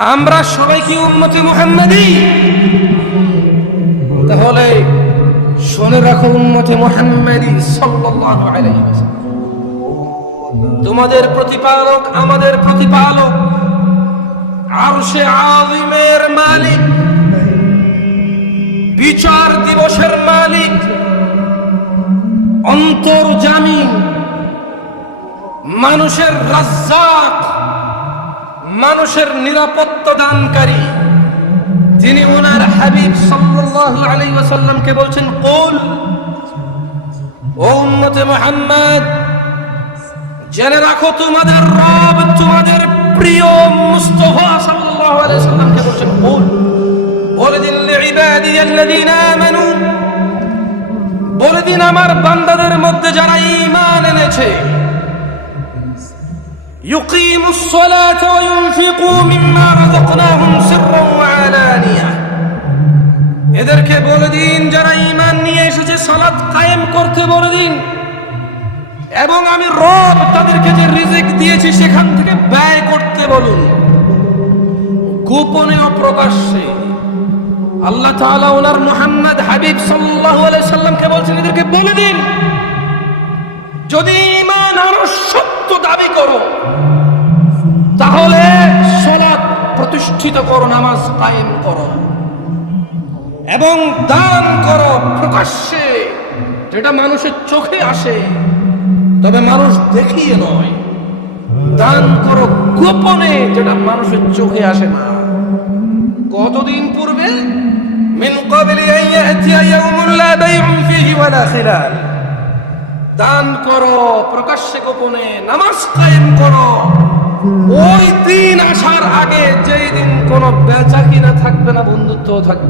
আমরা সবাই কি উম্মতে মুহাম্মাদি? তাহলে শুনে রাখো, উম্মতে মুহাম্মাদি সাল্লাল্লাহু আলাইহি ওয়াসাল্লাম তোমাদের প্রতিপালক, আমাদের প্রতিপালক, আরশে আযীমের মালিক, বিচার দিবসের মালিক, অন্তর্যামী, মানুষের রাজ্জাক, মানুষের নিরাপত্তা দানকারী। তিনি ওনার হাবিব সাল্লাল্লাহু আলাইহি ওয়াসাল্লামকে বলছেন, কুল, ও উম্মতে মুহাম্মদ, জেনে রাখো তোমাদের রব, তোমাদের প্রিয় মুস্তাফা সাল্লাল্লাহু আলাইহি ওয়াসাল্লামকে বলছেন, কুল, বলে দিন লিইবাদিয়াল্লাযীনা আমানু, বলে দিন আমার বান্দাদের মধ্যে যারা ঈমান এনেছে, يقيموا الصلاة وينفقوا مما رزقناهم سرا وعلانية। এদেরকে বলে দিন যারা ঈমান নিয়ে এসেছে সালাত কায়েম করতে বলে দিন, এবং আমি রব তাদেরকে যে রিজিক দিয়েছি সেখান থেকে ব্যয় করতে বলুন, গোপনে ও প্রকাশ্যে। আল্লাহ তাআলা ওনার মুহাম্মদ হাবিব সাল্লাল্লাহু আলাইহি সাল্লামকে বলছেন, এদেরকে বলে দিন যদি ঈমান আরো সত্য দাবি করো তাহলে সালাত প্রতিষ্ঠিত করো, নামাজ কায়েম করো এবং দান করো প্রকাশ্যে, যেটা মানুষের চোখে আসে তবে মানুষ দেখিয়ে নয়। দান করো গোপনে, যেটা মানুষের চোখে আসে না। কতদিন পূর্বে, মিন ক্বাবলি আন ইয়াতিয়া ইয়াউমুন লা বাইউন ফীহি ওয়ালা খিলাল। দান করো প্রকাশ্যে গোপনে, নামাজ কায়েম করো ওই দিন আসার আগে, যেই দিন কোনো বেচা কিনা থাকবে না, বন্ধুত্ব থাকবে।